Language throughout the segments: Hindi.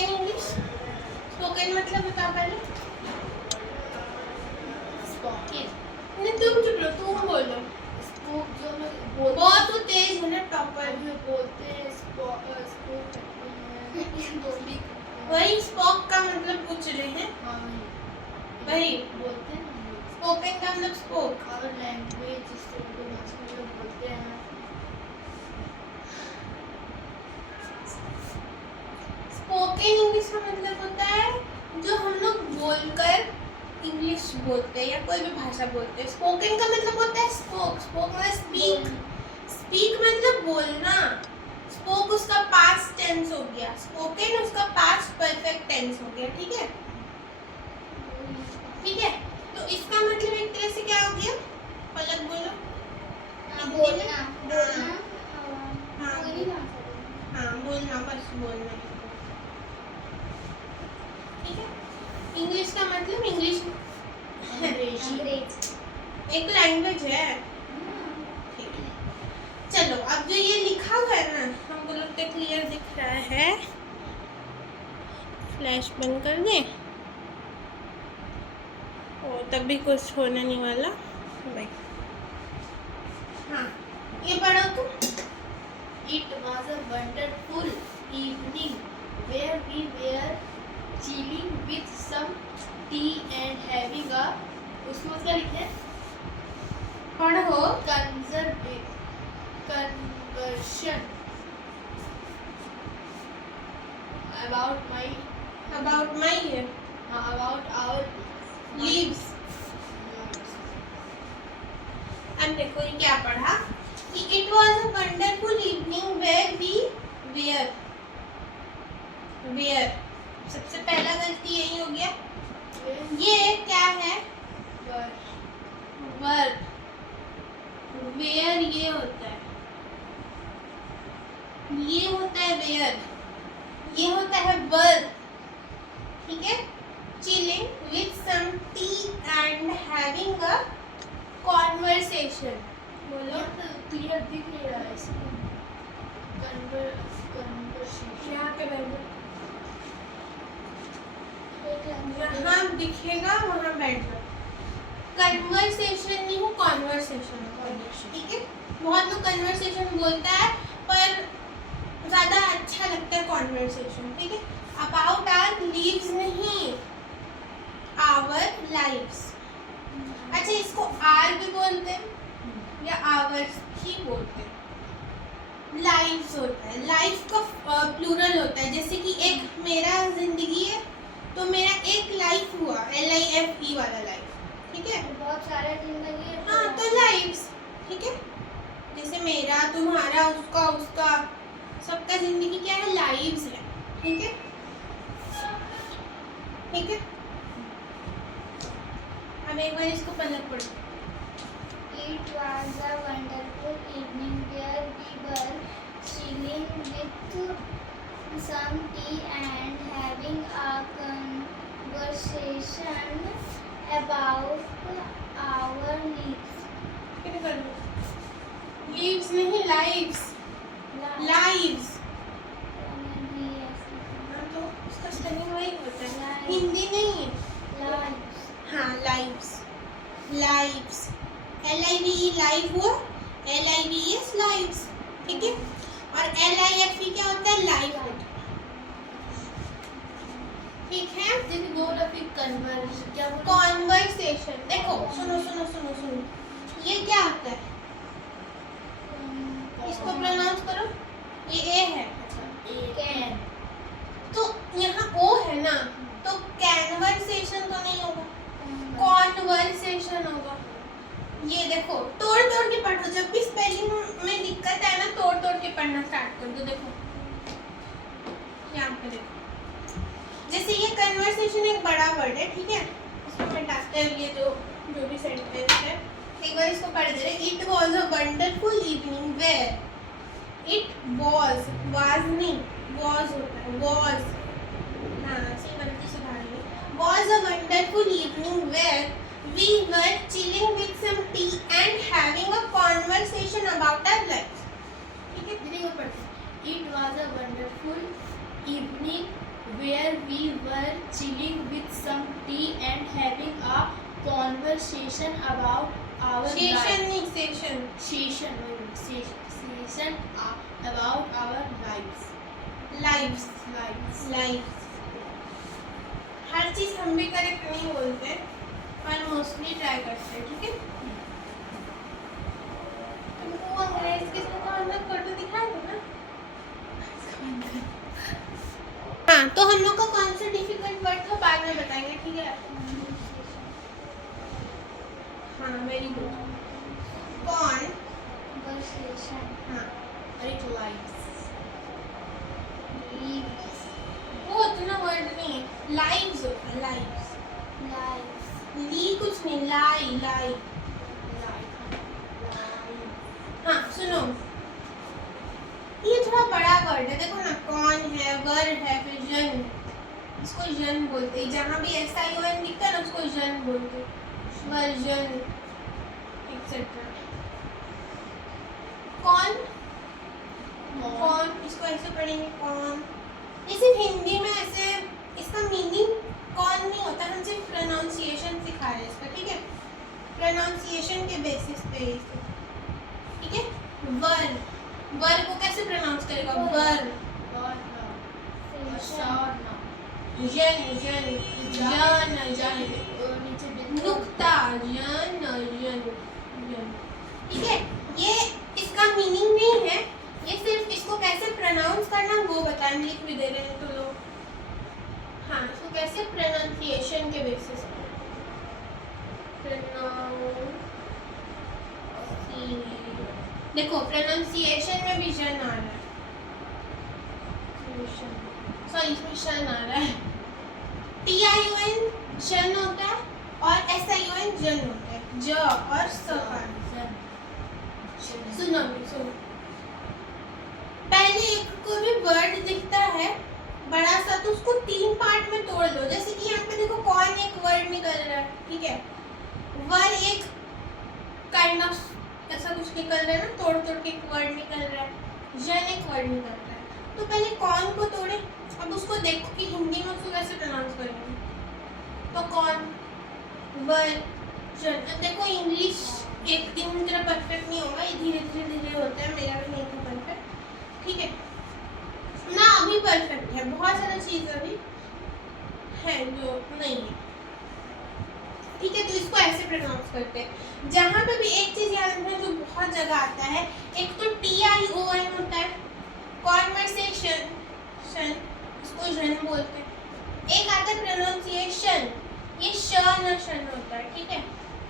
स्पोकन इंग्लिश, स्पोकन मतलब बता पहले। स्पोकन नहीं तुम चुप रहो, तुम बोलो। स्पोक जो लोग बोलते बहुत तो तेज है ना टॉपर। हैं, बोलते हैं स्पोक करते हैं बोली वही स्पोक का मतलब पूछ रहे हैं। हाँ वही बोलते हैं ना लोग। स्पोकन का मतलब स्पोक। और लैंग्वेज जिससे उर्दू भाषा में लोग बोलते हैं। स्पोकन इंग्लिश का मतलब होता है जो हम लोग बोलकर इंग्लिश बोलते हैं या कोई भी भाषा बोलते हैं। स्पोकन का मतलब होता है स्पोक, स्पोक मतलब स्पीक, स्पीक मतलब बोलना। स्पोक उसका पास्ट टेंस हो गया, स्पोकन उसका पास्ट परफेक्ट टेंस हो गया। ठीक है, ठीक है। तो इसका मतलब एक तरह से क्या हो गया, पलक बोलो। बोलना बोलना हाँ कोई भी हाँ बोलना, बस बोलना। ठीक है, इंग्लिश का मतलब इंग्लिश अंग्रेजी एक लैंग्वेज है। ठीक है, चलो अब जो ये लिखा हुआ है ना, हमको लगता है क्लियर दिख रहा है। फ्लैश बंद कर दें और तब भी कुछ होने नहीं वाला भाई। हाँ ये पढ़ो तुम। It was a wonderful evening where we were chilling with some tea and having a उसमें उसका लिखे पढ़ो। conversation about my about our leaves. अब देखो ये क्या पढ़ा कि it was a wonderful evening where we were, were सबसे पहला गलती यही हो गया। ये क्या है, वर्ब। वेयर ये होता है, ये होता है वेयर, ये होता है वर्ब। ठीक है, chilling with some tea and having a conversation। बोलो क्लियर दिख नहीं रहा है इसमें conversation यहाँ पे बैठो, जहाँ दिखेगा वहाँ बैठ जाओ। कन्वर्सेशन नहीं हो, कॉन्वर्सेशन। ठीक है, बहुत लोग कन्वर्सेशन बोलता है पर ज़्यादा अच्छा लगता है कॉन्वर्सेशन। ठीक है, अबाउट आवर लीव्स नहीं, आवर लाइव्स। अच्छा इसको आर भी बोलते हैं या आवर्स ही बोलते हैं। लाइव्स होता है, लाइफ का प्लूरल होता है। जैसे कि एक मेरा जिंदगी है तो मेरा एक लाइफ हुआ, LIFE वाला लाइफ। ठीक है, बहुत सारे जिंदगी है हाँ तो लाइव्स। ठीक है, जैसे मेरा, तुम्हारा, उसका, उसका, सबका जिंदगी क्या है, लाइव्स है। ठीक है, ठीक है। अब एक बार इसको पलट पढ़ो। It was a wonderful evening where we were chilling with some tea and having a conversation about our lives. कितने कर दो, लीव्स नहीं लाइव्स, लाइव्स। हाँ तो उसका स्पेलिंग वही होता है, Lives. हिंदी नहीं है। Lives. हाँ लाइव्स, लाइव्स, LIVE लाइव हुआ, LIVES लाइव्स। ठीक है, और LIFE क्या होता है, लाइव होता है। ठीक है, कॉन्वर्सेशन। देखो सुनो सुनो सुनो सुनो, ये क्या होता है, इसको प्रोनाउंस करो। ये ए है, Can. तो यहाँ ओ है ना, तो कैनवर्सेशन तो नहीं होगा, कॉन्वर्सेशन होगा। ये देखो तोड़ तोड़ के पढ़ो, जब भी स्पेलिंग में दिक्कत है ना तोड़ तोड़ के पढ़ना स्टार्ट कर दो। देखो यहाँ पे देखो, जैसे ये कन्वर्सेशन एक बड़ा वर्ड है। ठीक है, इसमें मिटाते हैं ये जो भी सेंटेंस है। एक बार इसको पढ़ दे रहे। It was a wonderful evening where, it was, was नहीं, वॉज होता है, वॉज। हाँ ऐसी गलती सुधारिए। Was a wonderful evening where we were chilling with some tea and having a conversation about our lives. ठीक है, It was a wonderful evening where session session about our lives. Lives Lives. Lives हर चीज हम भी करेक्ट नहीं बोलते पर मोस्टली ट्राई करते हैं, ठीक है। तुमको अंग्रेज के साथ मतलब फोटो दिखाए थे ना। हाँ, तो हम लोग का कौन सा डिफिकल्ट वर्ड था बाद में बताएंगे, ठीक है। हाँ, वेरी गुड। कौन हाँ Right, lives. वो उतना वर्ड नहीं है, लाइव्स होता है, लाइव्स ली कुछ नहीं, लाई लाई। हाँ सुनो, ये थोड़ा बड़ा वर्ड है, देखो ना, कौन है, वर है, फिर जन, इसको जन बोलते हैं। जहाँ भी SION दिखता है ना उसको जन बोलते हैं, वर्जन एक्सेट्रा। कौन कौन इसको ऐसे पढ़ेंगे, कौन। ये सिर्फ हिंदी में ऐसे, इसका मीनिंग कौन नहीं होता, हम सिर्फ प्रोनाउंसिएशन सिखा रहे हैं इसका, ठीक है। प्रोनाउंसिएशन के बेसिस पे ये सब, ठीक है। वर, वर को कैसे प्रोनाउंस करेगा, वर। जन जन जन जन नुक्ता, जन जन जन, ठीक है। ये इसका मीनिंग नहीं है, ये सिर्फ इसको कैसे प्रोनाउंस करना वो बताएं, लिख भी दे रहे हैं तो लोग। हाँ, इसको कैसे प्रोनाउंसिएशन के बेसिस पे देखो, प्रोनाउंसिएशन में भी जन आ रहा है, सॉरी इसमें शन आ रहा है। TION शन होता है और SION जन होता है, ज और स का। सुनो सुनो, पहले एक कोई भी वर्ड दिखता है बड़ा सा तो उसको 3 पार्ट में तोड़ लो। जैसे कि यहाँ पे देखो, कौन एक वर्ड निकल रहा है, ठीक है। वर एक काइंड ऑफ ऐसा कुछ निकल रहा है ना, तोड़ तोड़ के एक वर्ड निकल रहा है। जन एक वर्ड निकल रहा है, तो पहले कौन को तोड़े, अब उसको देखो कि हिंदी में उसको कैसे प्रोनाउंस करेंगे। तो कौन, वर, जन। अब देखो, इंग्लिश एक दिन की तरह परफेक्ट नहीं होगा, ये धीरे धीरे धीरे होता है, मेरा भी नहीं था परफेक्ट, ठीक है ना। अभी परफेक्ट है, बहुत सारा चीज अभी है जो नहीं है, ठीक है। तो इसको ऐसे प्रोनाउंस करते हैं। जहाँ पे भी एक चीज याद रखना जो बहुत जगह आता है, एक तो TION होता है, कॉन्वर्सेशन, इसको जन बोलते हैं। एक आता है प्रोनाउंसिएशन, ये श न शन होता है, ठीक है।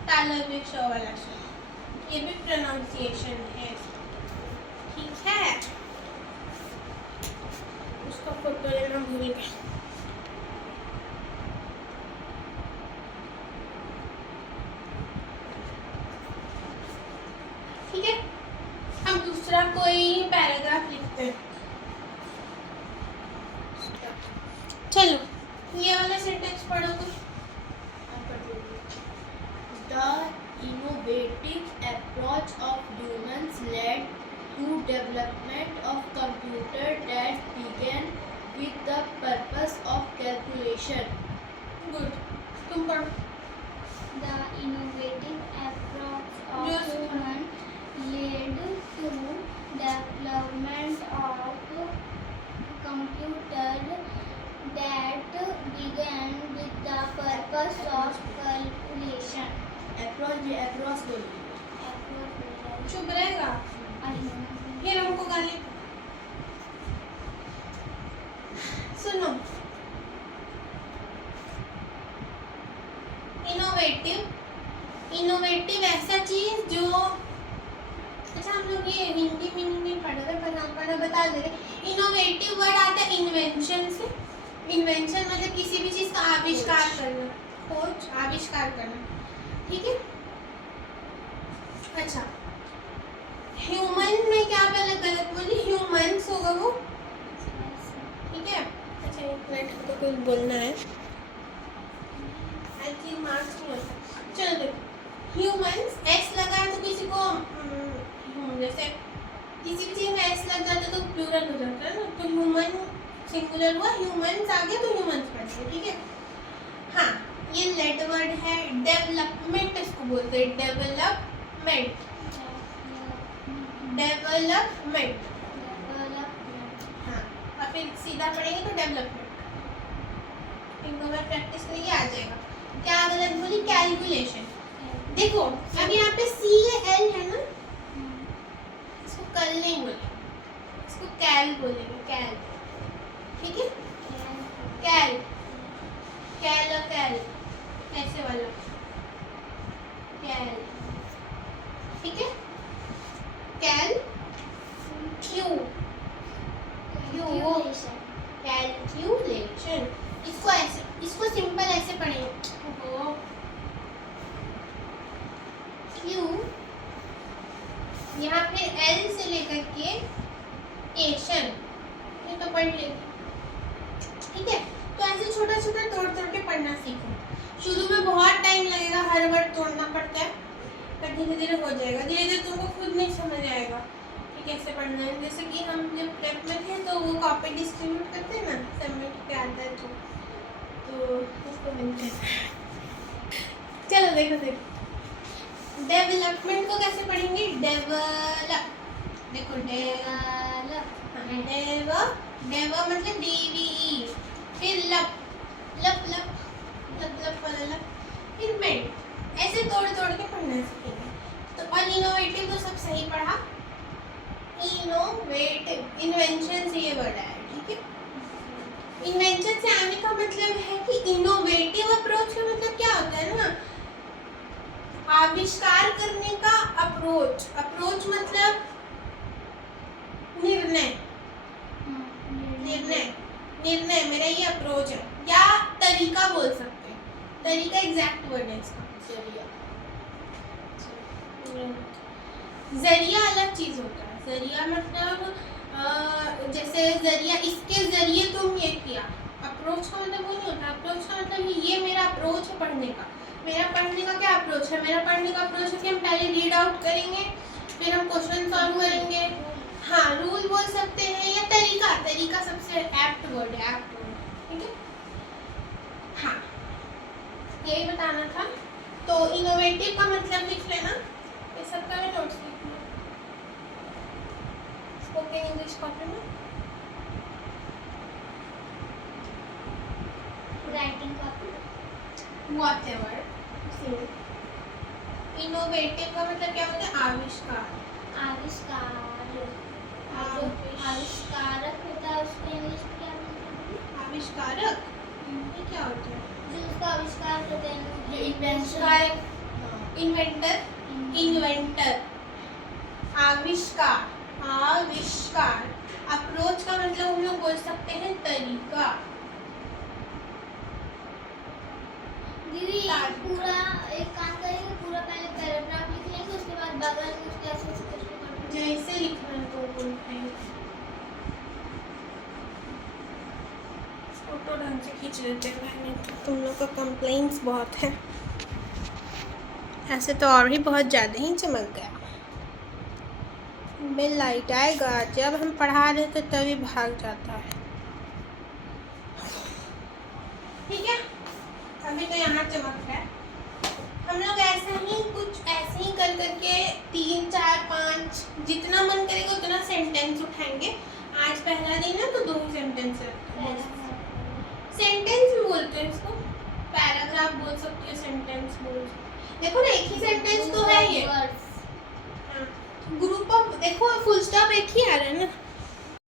तालव्य श वाला श, ये भी प्रोनाउंसिएशन है, ठीक है। उसका फोटो लेना भूल गए। ठीक है, हम दूसरा कोई पैराग्राफ लिखते हैं। चलो, ये वाला सेंटेंस पढ़ो कुछ। The innovative approach of humans led to development of computer that began with the purpose of calculation. Good, तुम पढ़ो। The innovative approach of Yes. human led to development of computer that began with the purpose of calculation. Approach ये approach बोलिए. चुप रहेगा, फिर हमको गाली। सुनो, इनोवेटिव ऐसा चीज जो, अच्छा हम लोग ये हिंदी मीनिंग नहीं पढ़ रहे पर हम पढ़ा बता दे रहे। इनोवेटिव वर्ड आता है इन्वेंशन से। इन्वेंशन मतलब किसी भी चीज का आविष्कार करना, खोज, आविष्कार करना, ठीक है। अच्छा, ह्यूमन में क्या पहले गलत बोली, ह्यूमंस होगा वो, ठीक है। अच्छा, एक मिनट तो कुछ बोलना है, आई थिंक मार्क्स नहीं होता। चलो देखो, ह्यूमंस एस लगा है तो किसी को जैसे किसी भी चीज में एस लग जाता है तो प्लूरल हो जाता है ना, तो ह्यूमन सिंगुलर हुआ, ह्यूमंस आ गया तो ह्यूमंस पढ़ते हैं, ठीक है। हाँ, ये लेड वर्ड है, डेवलपमेंट इसको बोलते हैं, डेवलपमेंट, डेवलपमेंट। डेवलपमेंट। हाँ, और फिर सीधा पढ़ेंगे तो डेवलपमेंट। एक दो बार प्रैक्टिस करिए आ जाएगा। क्या गलत बोली? कैलकुलेशन। देखो अब यहाँ पे सी एल है ना, इसको कल नहीं बोलेंगे, इसको कैल बोलेंगे, कैल। ठीक है, कैल, कैल और कैल ऐसे वाला कैल। ठीक है, कैल क्यू, कैलकुलेशन। इसको ऐसे, इसको सिंपल ऐसे पढ़ेंगे, क्यू यहाँ पे एल से लेकर के एशन, ये तो पढ़ लेंगे। ठीक है, तो ऐसे छोटा छोटा तोड़ तोड़ के पढ़ना सीखो। शुरू में बहुत टाइम लगेगा, हर वर्ड तोड़ना पड़ता है, पर धीरे धीरे हो जाएगा। धीरे धीरे तुमको खुद नहीं समझ आएगा कि कैसे पढ़ना है। जैसे कि हम जब प्रेप में थे तो वो कॉपी डिस्ट्रीब्यूट करते हैं ना, सबमिट पे आता है तो उसको मिलते हैं। चलो देखो देखो, डेवलपमेंट को कैसे पढ़ेंगे? डेवलप, देखो डेव मतलब DVE, फिर लप लप लप लप लप वाला लप, फिर मेंट। ऐसे तोड़ तोड़ के पढ़ना सीखेंगे। तो और इनोवेटिव तो सब सही पढ़ा। इनोवेटिव, इन्वेंशन से ये वर्ड आया। ठीक है, इन्वेंशन से आने का मतलब है कि इनोवेटिव अप्रोच का मतलब क्या होता है ना, आविष्कार करने का अप्रोच। अप्रोच मतलब निर्णय, निर्णय, निर्णय मेरा ये अप्रोच है, या तरीका बोल सकते हैं। तरीका एग्जैक्ट वर्ड है इसका। जरिया अलग चीज होता है। जरिया मतलब जैसे जरिया, इसके जरिए तुम ये किया। अप्रोच का मतलब वो नहीं होता। अप्रोच का मतलब ये मेरा अप्रोच है पढ़ने का। मेरा पढ़ने का क्या अप्रोच है? मेरा पढ़ने का अप्रोच है कि हम पहले रीड आउट करेंगे, फिर हम क्वेश्चन सॉल्व करेंगे। हाँ, रूल बोल सकते हैं, या तरीका। तरीका सबसे एप्ट वर्ड है, एप्ट वर्ड। ठीक है, हाँ यही बताना था। तो इनोवेटिव का मतलब लिख लेना, ये सबका मैं नोट्स लिख लूँ। स्पोकन इंग्लिश कॉपी में राइटिंग कॉपी, whatever। इनोवेटिव का मतलब क्या होता है? आविष्कार। आविष्कार, आविष्कारक होता है, उसको इंग्लिश में क्या बोलते हैं? आविष्कारक, ये क्या होता है? जो उसका आविष्कार करते हैं, इन्वेंशन, इन्वेंटर, इन्वेंटर। आविष्कार, आविष्कार। अप्रोच का मतलब हम लोग बोल सकते हैं तरीका। दीदी पूरा एक काम करेंगे, पूरा पहले पैराग्राफ लिख लेंगे, उसके बाद बगल में उसके ऐसे ऐसे करके पढ़ेंगे। जैसे लिखना है तो बोलते हैं। फोटो ढंग से खींच लेते हैं, मैंने तो तुम लोग का कंप्लेंट्स बहुत है। ऐसे तो और भी बहुत ज़्यादा ही चमक गया। बेल लाइट आएगा जब हम पढ़ा रहे थे तभी भाग जाता है। ठीक है, अभी तो यहाँ चमक रहा है। हम लोग ऐसे ही कुछ ऐसे ही कर करके 3, 4, 5 जितना मन करेगा उतना सेंटेंस उठाएंगे। आज पहला दिन है तो 2 ही सेंटेंस है। सेंटेंस भी बोलते हैं इसको, पैराग्राफ बोल सकती हो, सेंटेंस बोल। देखो ना, एक ही सेंटेंस तो है ये। ग्रुप ऑफ, देखो फुल स्टॉप एक ही आ रहा है ना।